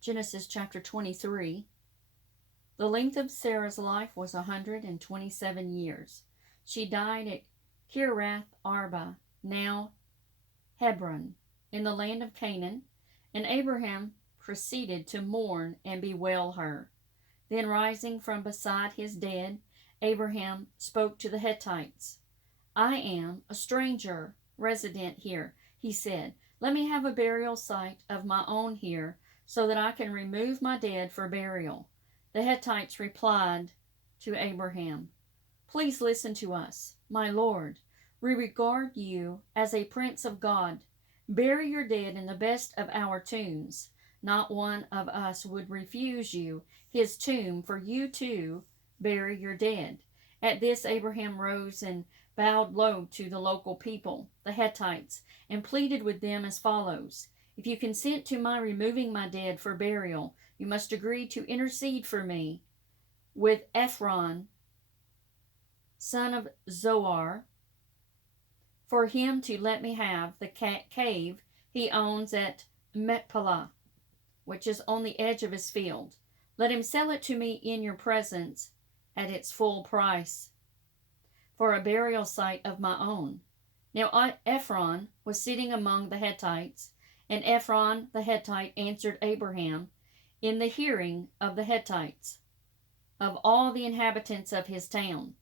Genesis chapter 23. The length of Sarah's life was 127 years. She died at Kiriath Arba, now Hebron, in the land of Canaan, and Abraham proceeded to mourn and bewail her. Then rising from beside his dead, Abraham spoke to the Hittites. I am a stranger resident here, he said. Let me have a burial site of my own here, so that I can remove my dead for burial. The Hittites replied to Abraham, Please listen to us, my lord. We regard you as a prince of God. Bury your dead in the best of our tombs. Not one of us would refuse you his tomb for you to bury your dead. At this, Abraham rose and bowed low to the local people, the Hittites, and pleaded with them as follows. If you consent to my removing my dead for burial, you must agree to intercede for me with Ephron, son of Zohar, for him to let me have the cave he owns at Machpelah, which is on the edge of his field. Let him sell it to me in your presence at its full price for a burial site of my own. Now Ephron was sitting among the Hittites, and Ephron the Hittite answered Abraham in the hearing of the Hittites, of all the inhabitants of his town.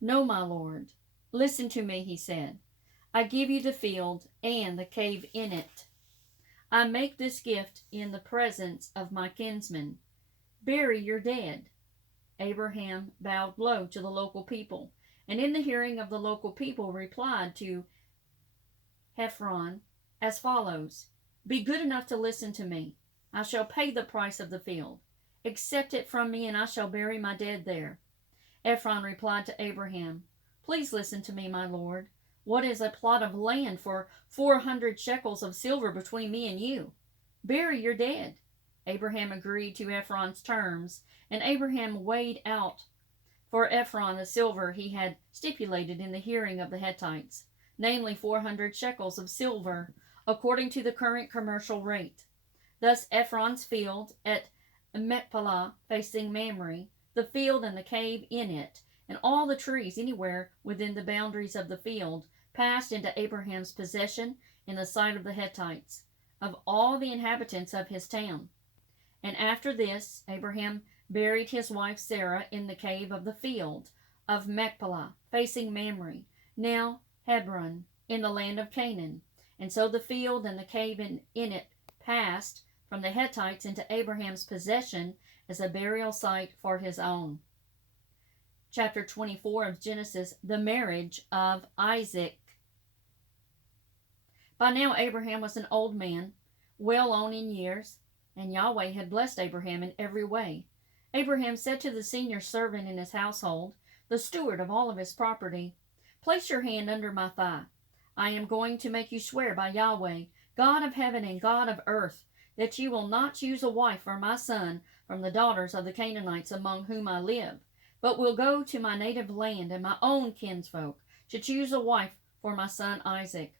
No, my lord, listen to me, he said. I give you the field and the cave in it. I make this gift in the presence of my kinsmen. Bury your dead. Abraham bowed low to the local people, and in the hearing of the local people replied to Ephron as follows. Be good enough to listen to me. I shall pay the price of the field. Accept it from me, and I shall bury my dead there. Ephron replied to Abraham, Please listen to me, my lord. What is a plot of land for 400 shekels of silver between me and you? Bury your dead. Abraham agreed to Ephron's terms, and Abraham weighed out for Ephron the silver he had stipulated in the hearing of the Hittites, namely 400 shekels of silver, according to the current commercial rate. Thus Ephron's field at Machpelah, facing Mamre, the field and the cave in it, and all the trees anywhere within the boundaries of the field, passed into Abraham's possession in the sight of the Hittites, of all the inhabitants of his town. And after this, Abraham buried his wife Sarah in the cave of the field of Machpelah, facing Mamre, now Hebron, in the land of Canaan. And so the field and the cave in it passed from the Hittites into Abraham's possession as a burial site for his own. Chapter 24 of Genesis, the marriage of Isaac. By now Abraham was an old man, well on in years, and Yahweh had blessed Abraham in every way. Abraham said to the senior servant in his household, the steward of all of his property, Place your hand under my thigh. I am going to make you swear by Yahweh, God of heaven and God of earth, that you will not choose a wife for my son from the daughters of the Canaanites among whom I live, but will go to my native land and my own kinsfolk to choose a wife for my son Isaac.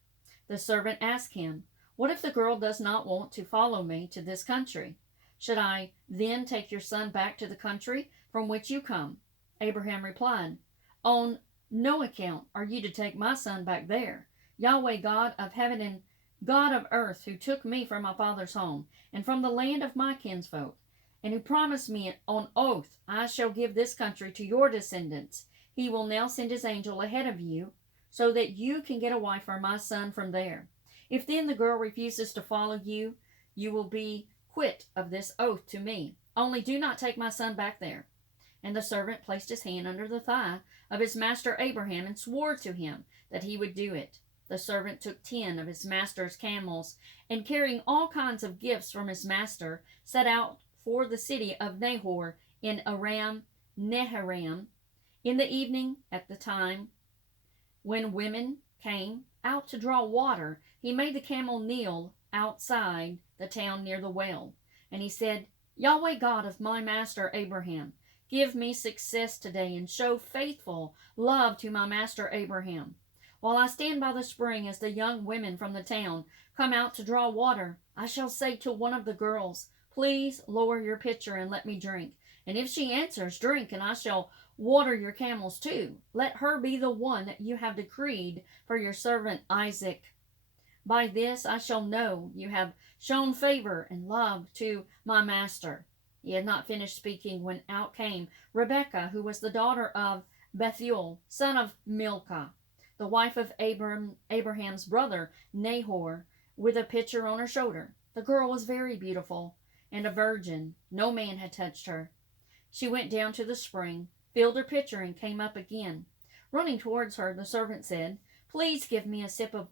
The servant asked him, What if the girl does not want to follow me to this country? Should I then take your son back to the country from which you come? Abraham replied, On no account are you to take my son back there. Yahweh, God of heaven and God of earth, who took me from my father's home and from the land of my kinsfolk, and who promised me on oath, I shall give this country to your descendants. He will now send his angel ahead of you, so that you can get a wife for my son from there. If then the girl refuses to follow you, you will be quit of this oath to me. Only do not take my son back there. And the servant placed his hand under the thigh of his master Abraham and swore to him that he would do it. The servant took 10 of his master's camels, and carrying all kinds of gifts from his master, set out for the city of Nahor in Aram Naharaim. In the evening, at the time when women came out to draw water, he made the camel kneel outside the town near the well. And he said, Yahweh God of my master Abraham, give me success today and show faithful love to my master Abraham. While I stand by the spring as the young women from the town come out to draw water, I shall say to one of the girls, Please lower your pitcher and let me drink. And if she answers, Drink, and I shall water your camels too. Let her be the one that you have decreed for your servant Isaac. By this I shall know you have shown favor and love to my master." He had not finished speaking when out came Rebekah, who was the daughter of Bethuel, son of Milcah, the wife of Abraham's brother Nahor, with a pitcher on her shoulder. The girl was very beautiful and a virgin. No man had touched her. She went down to the spring, filled her pitcher, and came up again. Running towards her, the servant said, "Please give me a sip of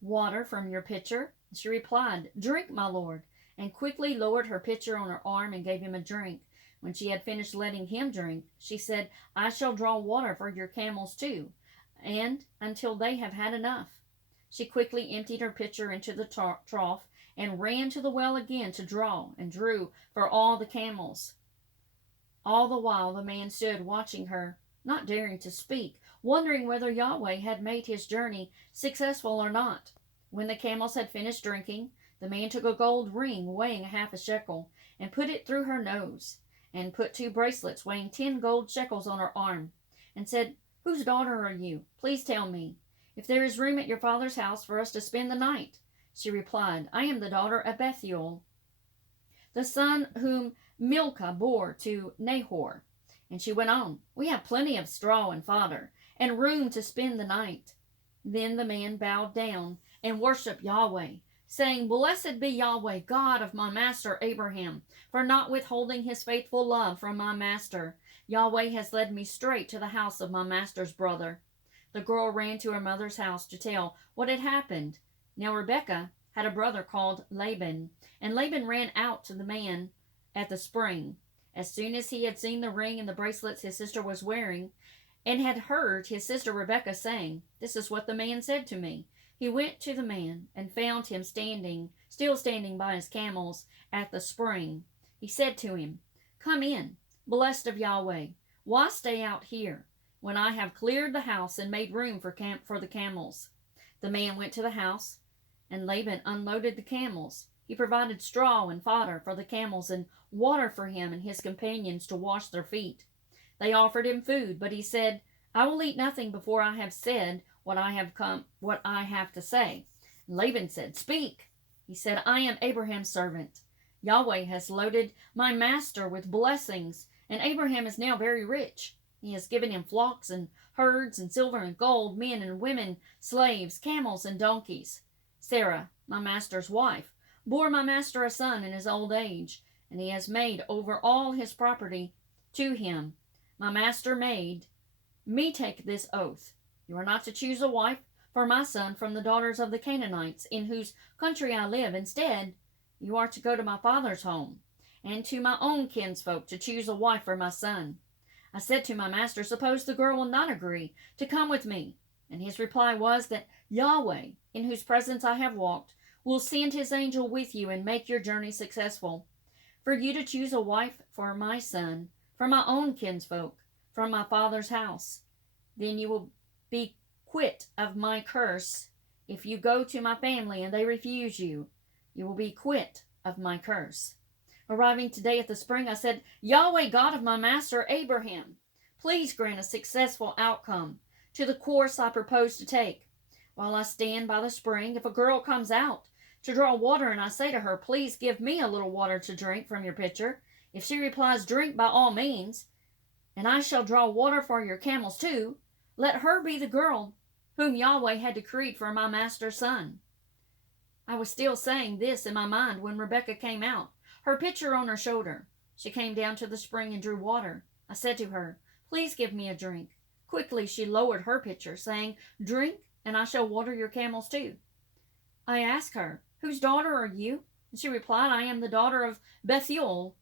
water from your pitcher." She replied, "Drink, my lord," and quickly lowered her pitcher on her arm and gave him a drink. When she had finished letting him drink, she said, "I shall draw water for your camels too, and until they have had enough." She quickly emptied her pitcher into the trough and ran to the well again to draw, and drew for all the camels. All the while the man stood watching her, not daring to speak, wondering whether Yahweh had made his journey successful or not. When the camels had finished drinking, the man took a gold ring weighing half a shekel and put it through her nose, and put 2 bracelets weighing 10 gold shekels on her arm, and said, "Whose daughter are you? Please tell me, if there is room at your father's house for us to spend the night." She replied, "I am the daughter of Bethuel, the son whom Milcah bore to Nahor." And she went on, "We have plenty of straw and fodder, and room to spend the night." Then the man bowed down and worshipped Yahweh, saying, "Blessed be Yahweh, God of my master Abraham, for not withholding his faithful love from my master. Yahweh has led me straight to the house of my master's brother." The girl ran to her mother's house to tell what had happened. Now Rebekah had a brother called Laban, and Laban ran out to the man at the spring. As soon as he had seen the ring and the bracelets his sister was wearing, and had heard his sister Rebekah saying, "This is what the man said to me," he went to the man and found him still standing by his camels at the spring. He said to him, "Come in, blessed of Yahweh. Why stay out here when I have cleared the house and made room for the camels?" The man went to the house, and Laban unloaded the camels. He provided straw and fodder for the camels and water for him and his companions to wash their feet. They offered him food, but he said, "I will eat nothing before I have said what I have to say." And Laban said, "Speak." He said, "I am Abraham's servant. Yahweh has loaded my master with blessings, and Abraham is now very rich. He has given him flocks and herds and silver and gold, men and women, slaves, camels and donkeys. Sarah, my master's wife, bore my master a son in his old age, and he has made over all his property to him. My master made me take this oath: you are not to choose a wife for my son from the daughters of the Canaanites, in whose country I live. Instead, you are to go to my father's home, and to my own kinsfolk to choose a wife for my son." I said to my master, "Suppose the girl will not agree to come with me?" And his reply was that Yahweh, in whose presence I have walked, will send his angel with you and make your journey successful. For you to choose a wife for my son, from my own kinsfolk, from my father's house. Then you will be quit of my curse. If you go to my family and they refuse you, you will be quit of my curse. Arriving today at the spring, I said, "Yahweh, God of my master Abraham, please grant a successful outcome to the course I propose to take. While I stand by the spring, if a girl comes out to draw water and I say to her, 'Please give me a little water to drink from your pitcher,' if she replies, 'Drink by all means, and I shall draw water for your camels too,' let her be the girl whom Yahweh had decreed for my master's son." I was still saying this in my mind when Rebekah came out, her pitcher on her shoulder. She came down to the spring and drew water. I said to her, "Please give me a drink." Quickly she lowered her pitcher, saying, "Drink, and I shall water your camels too." I asked her, "Whose daughter are you?" And she replied, "I am the daughter of Bethuel,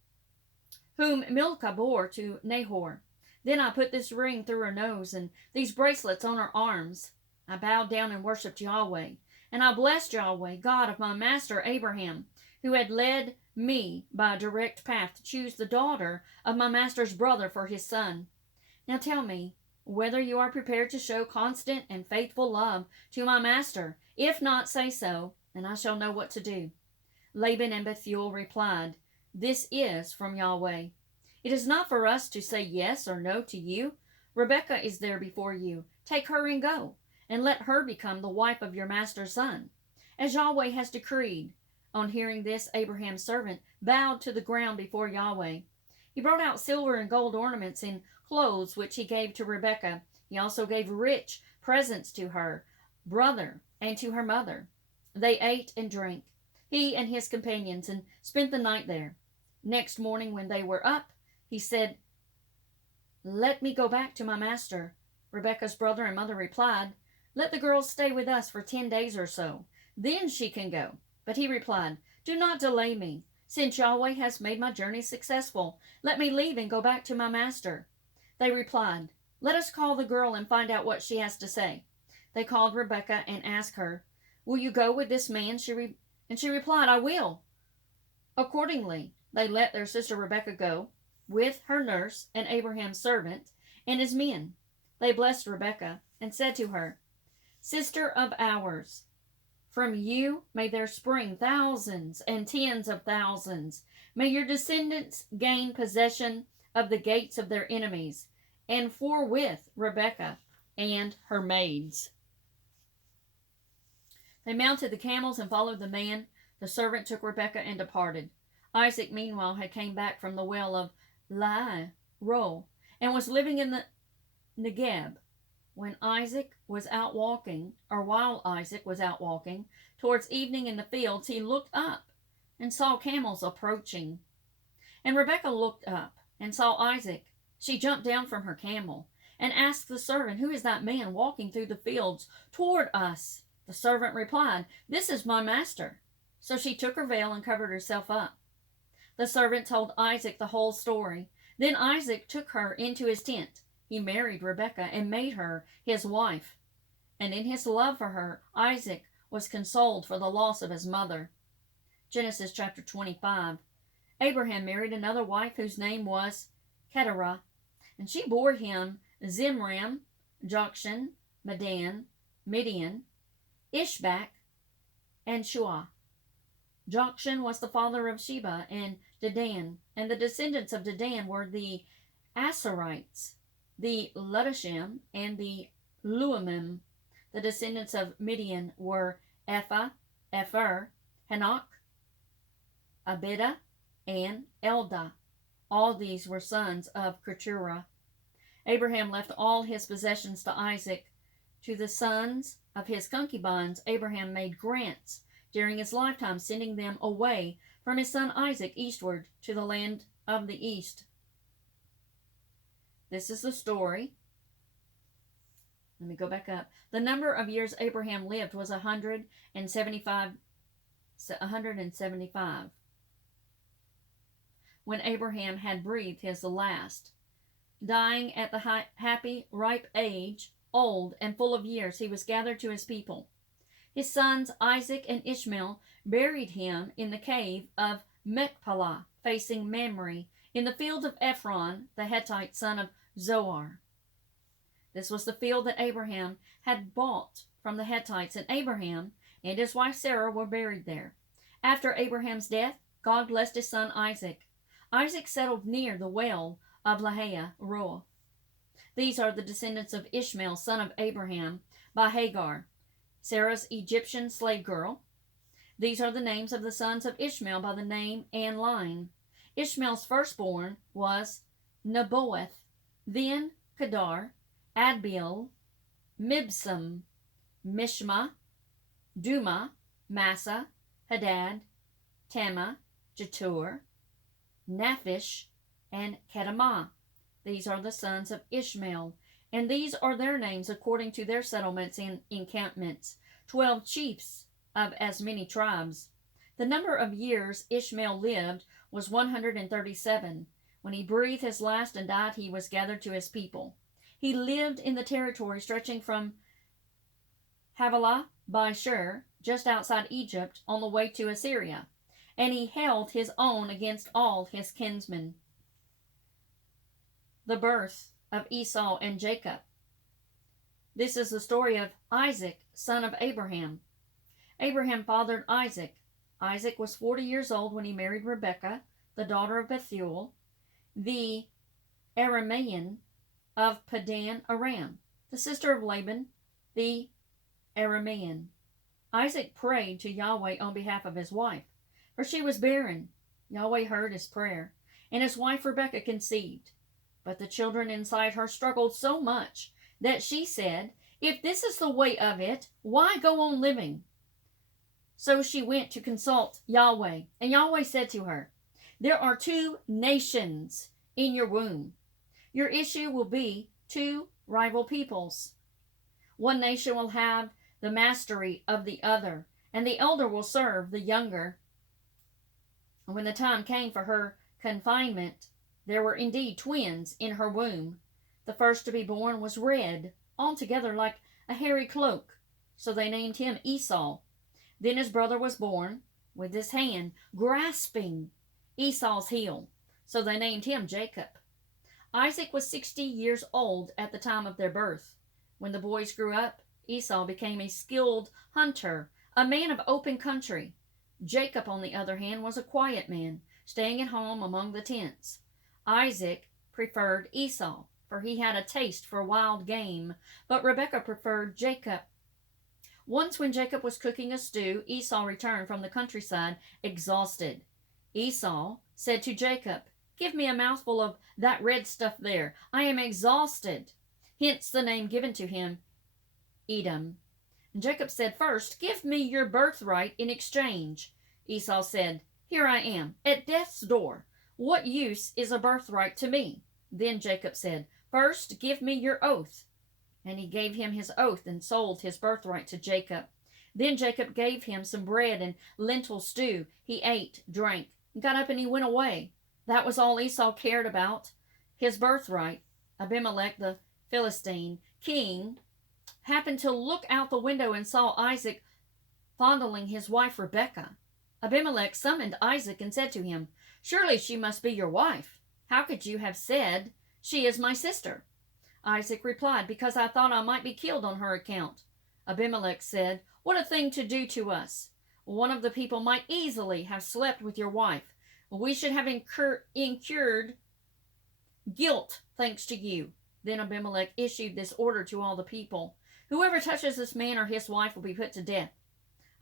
whom Milcah bore to Nahor." Then I put this ring through her nose and these bracelets on her arms. I bowed down and worshipped Yahweh, and I blessed Yahweh, God of my master Abraham, who had led me by a direct path to choose the daughter of my master's brother for his son. Now tell me whether you are prepared to show constant and faithful love to my master. If not, say so, and I shall know what to do." Laban and Bethuel replied, This is from Yahweh. It is not for us to say yes or no to you. Rebekah is there before you. Take her and go, and let her become the wife of your master's son, as Yahweh has decreed." On hearing this, Abraham's servant bowed to the ground before Yahweh. He brought out silver and gold ornaments and clothes, which he gave to Rebekah. He also gave rich presents to her brother and to her mother. They ate and drank, he and his companions, and spent the night there. Next morning, when they were up, he said, "Let me go back to my master." Rebekah's brother and mother replied, "Let the girl stay with us for 10 days or so. Then she can go." But he replied, "Do not delay me. Since Yahweh has made my journey successful, let me leave and go back to my master." They replied, "Let us call the girl and find out what she has to say." They called Rebekah and asked her, "Will you go with this man?" And she replied, "I will." Accordingly, they let their sister Rebekah go, with her nurse and Abraham's servant and his men. They blessed Rebekah and said to her, "Sister of ours, from you may there spring thousands and tens of thousands. May your descendants gain possession of the gates of their enemies." And forthwith Rebekah and her maids. They mounted the camels and followed the man. The servant took Rebekah and departed. Isaac, meanwhile, had come back from the well of Lahai-Roi and was living in the Negeb. While Isaac was out walking towards evening in the fields, he looked up and saw camels approaching. And Rebekah looked up and saw Isaac. She jumped down from her camel and asked the servant, "Who is that man walking through the fields toward us?" The servant replied, "This is my master." So she took her veil and covered herself up. The servant told Isaac the whole story. Then Isaac took her into his tent. He married Rebekah and made her his wife. And in his love for her, Isaac was consoled for the loss of his mother. Genesis chapter 25. Abraham married another wife whose name was Keturah, and she bore him Zimram, Jokshan, Midian, Ishbak, and Shuah. Jokshan was the father of Sheba and Dedan, and the descendants of Dedan were the Asarites, the Ludishim, and the Luamim. The descendants of Midian were Ephah, Epher, Hanok, Abida, and Eldah. All these were sons of Keturah. Abraham left all his possessions to Isaac. To the sons of his concubines, Abraham made grants during his lifetime, sending them away from his son Isaac eastward to the land of the east. This is the story. Let me go back up. The number of years Abraham lived was 175. When Abraham had breathed his last. Dying at the happy, ripe age, old and full of years, he was gathered to his people. His sons Isaac and Ishmael buried him in the cave of Machpelah, facing Mamre, in the field of Ephron, the Hittite son of Zohar. This was the field that Abraham had bought from the Hittites, and Abraham and his wife Sarah were buried there. After Abraham's death, God blessed his son Isaac. Isaac settled near the well of Lahai-Roi. These are the descendants of Ishmael, son of Abraham, by Hagar, Sarah's Egyptian slave girl. These are the names of the sons of Ishmael by the name and line. Ishmael's firstborn was Nebaioth, then Kedar, Adbeel, Mibsam, Mishma, Duma, Massa, Hadad, Tema, Jetur, Naphish, and Kedemah. These are the sons of Ishmael, and these are their names according to their settlements and encampments, 12 chiefs of as many tribes. The number of years Ishmael lived was 137. When he breathed his last and died, he was gathered to his people. He lived in the territory stretching from Havilah by Shur, just outside Egypt, on the way to Assyria, and he held his own against all his kinsmen. The birth of Esau and Jacob. This is the story of Isaac, son of Abraham. Abraham fathered Isaac. Isaac was 40 years old when he married Rebekah, the daughter of Bethuel, the Aramean of Padan Aram, the sister of Laban, the Aramean. Isaac prayed to Yahweh on behalf of his wife, for she was barren. Yahweh heard his prayer, and his wife Rebekah conceived. But the children inside her struggled so much that she said, "If this is the way of it, why go on living?" So she went to consult Yahweh, and Yahweh said to her, "There are two nations in your womb. Your issue will be two rival peoples. One nation will have the mastery of the other, and the elder will serve the younger." And when the time came for her confinement, there were indeed twins in her womb. The first to be born was red, altogether like a hairy cloak, so they named him Esau. Then his brother was born, with his hand grasping Esau's heel, so they named him Jacob. Isaac was 60 years old at the time of their birth. When the boys grew up, Esau became a skilled hunter, a man of open country. Jacob, on the other hand, was a quiet man, staying at home among the tents. Isaac preferred Esau, for he had a taste for wild game, but Rebekah preferred Jacob. Once when Jacob was cooking a stew, Esau returned from the countryside exhausted. Esau said to Jacob, "Give me a mouthful of that red stuff there. I am exhausted." Hence the name given to him, Edom. And Jacob said, "First, give me your birthright in exchange." Esau said, "Here I am, at death's door. What use is a birthright to me?" Then Jacob said, "First, give me your oath." And he gave him his oath and sold his birthright to Jacob. Then Jacob gave him some bread and lentil stew. He ate, drank, and got up and he went away. That was all Esau cared about, his birthright. Abimelech, the Philistine king, happened to look out the window and saw Isaac fondling his wife Rebekah. Abimelech summoned Isaac and said to him, "Surely she must be your wife. How could you have said, 'She is my sister'?" Isaac replied, "Because I thought I might be killed on her account." Abimelech said, "What a thing to do to us! One of the people might easily have slept with your wife. We should have incurred guilt thanks to you." Then Abimelech issued this order to all the people: "Whoever touches this man or his wife will be put to death."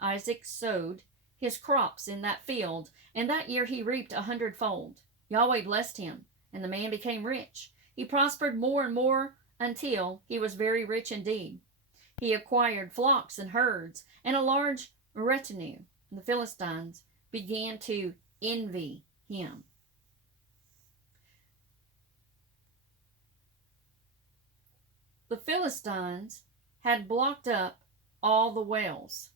Isaac sowed his crops in that field, and that year he reaped 100-fold. Yahweh blessed him, and the man became rich. He prospered more and more until he was very rich indeed. He acquired flocks and herds and a large retinue. The Philistines began to envy him. The Philistines had blocked up all the wells.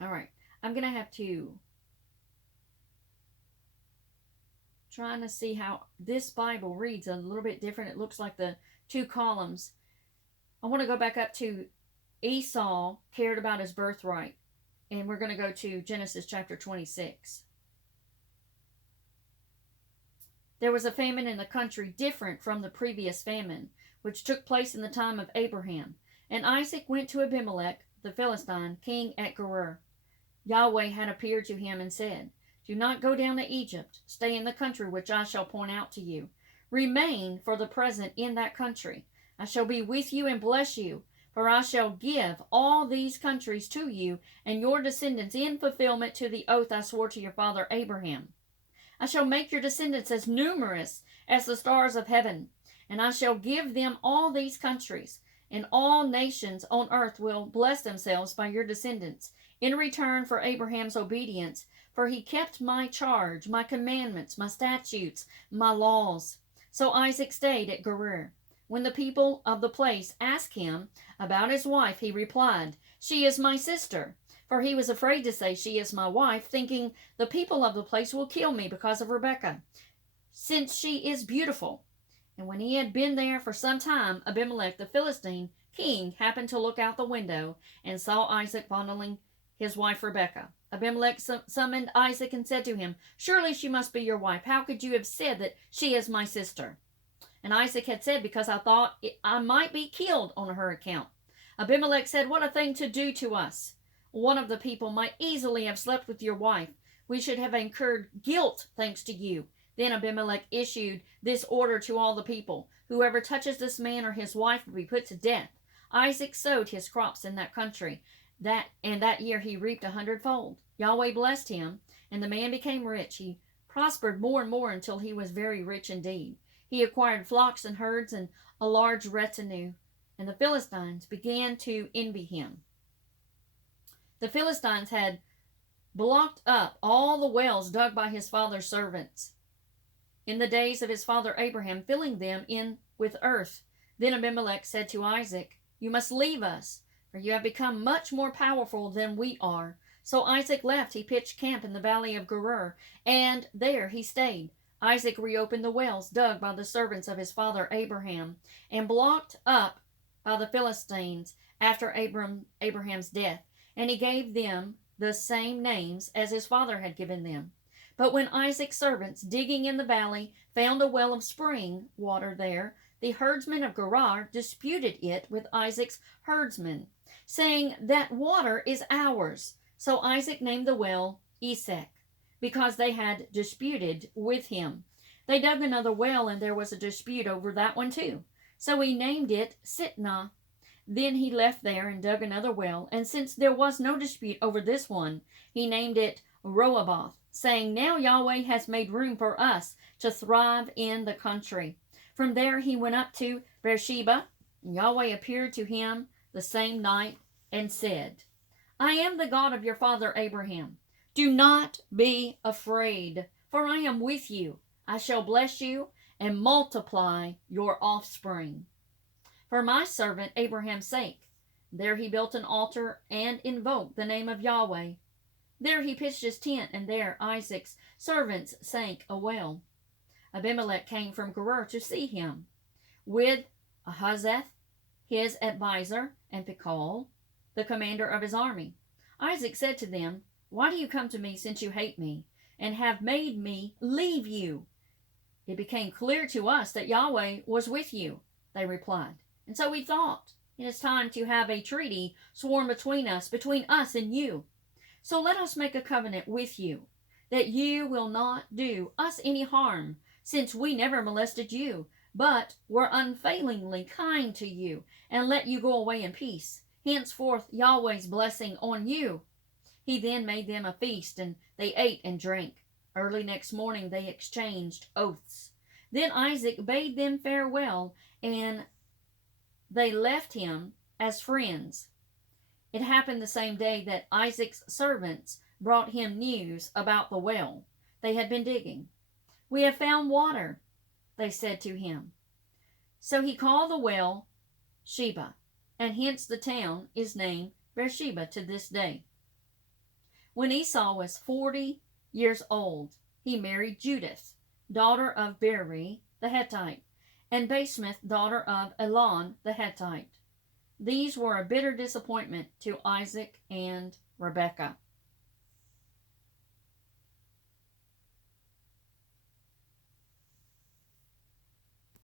All right, I'm going to have to trying to see how this Bible reads a little bit different. It looks like the two columns. I want to go back up to Esau cared about his birthright, and we're going to go to Genesis chapter 26. There was a famine in the country different from the previous famine, which took place in the time of Abraham. And Isaac went to Abimelech, the Philistine, king at Gerar. Yahweh had appeared to him and said, "Do not go down to Egypt. Stay in the country which I shall point out to you. Remain for the present in that country. I shall be with you and bless you, for I shall give all these countries to you and your descendants in fulfillment to the oath I swore to your father Abraham. I shall make your descendants as numerous as the stars of heaven, and I shall give them all these countries, and all nations on earth will bless themselves by your descendants in return for Abraham's obedience, for he kept my charge, my commandments, my statutes, my laws." So Isaac stayed at Gerar. When the people of the place asked him about his wife, he replied, "She is my sister." For he was afraid to say, "She is my wife," thinking, "The people of the place will kill me because of Rebekah, since she is beautiful." And when he had been there for some time, Abimelech the Philistine king happened to look out the window and saw Isaac fondling his wife Rebekah. Abimelech summoned Isaac and said to him, "Surely she must be your wife. How could you have said that she is my sister?" And Isaac had said, "Because I thought I might be killed on her account." Abimelech said, "What a thing to do to us! one of the people might easily have slept with your wife. We should have incurred guilt thanks to you." Then Abimelech issued this order to all the people: "Whoever touches this man or his wife will be put to death." Isaac sowed his crops in that country, that year he reaped 100-fold. Yahweh blessed him, and the man became rich. He prospered more and more until he was very rich indeed. He acquired flocks and herds and a large retinue, and the Philistines began to envy him. The Philistines had blocked up all the wells dug by his father's servants in the days of his father Abraham, filling them in with earth. Then Abimelech said to Isaac, "You must leave us, for you have become much more powerful than we are." So Isaac left. He pitched camp in the valley of Gerar, and there he stayed. Isaac reopened the wells dug by the servants of his father Abraham and blocked up by the Philistines after Abraham's death, and he gave them the same names as his father had given them. But when Isaac's servants, digging in the valley, found a well of spring water there, the herdsmen of Gerar disputed it with Isaac's herdsmen, saying, "That water is ours." So Isaac named the well Esek, because they had disputed with him. They dug another well, and there was a dispute over that one too. So he named it Sitnah. Then he left there and dug another well, and since there was no dispute over this one, he named it Rehoboth, saying, "Now Yahweh has made room for us to thrive in the country." From there he went up to Beersheba, and Yahweh appeared to him the same night and said, "I am the God of your father Abraham. Do not be afraid, for I am with you. I shall bless you and multiply your offspring for my servant Abraham's sake." There he built an altar and invoked the name of Yahweh. There he pitched his tent, and there Isaac's servants sank a well. Abimelech came from Gerar to see him, with Ahuzeth, his advisor, and Phicol, the commander of his army. Isaac said to them, "Why do you come to me, since you hate me, and have made me leave you?" "It became clear to us that Yahweh was with you," they replied, "and so we thought, it is time to have a treaty sworn between us and you. So let us make a covenant with you, that you will not do us any harm, since we never molested you, but were unfailingly kind to you, and let you go away in peace. Henceforth Yahweh's blessing on you." He then made them a feast, and they ate and drank. Early next morning they exchanged oaths. Then Isaac bade them farewell, and they left him as friends. It happened the same day that Isaac's servants brought him news about the well they had been digging. "We have found water," they said to him. So he called the well Sheba, and hence the town is named Beersheba to this day. When Esau was 40 years old, he married Judith, daughter of Beeri the Hittite, and Basemath, daughter of Elon the Hittite. These were a bitter disappointment to Isaac and Rebekah.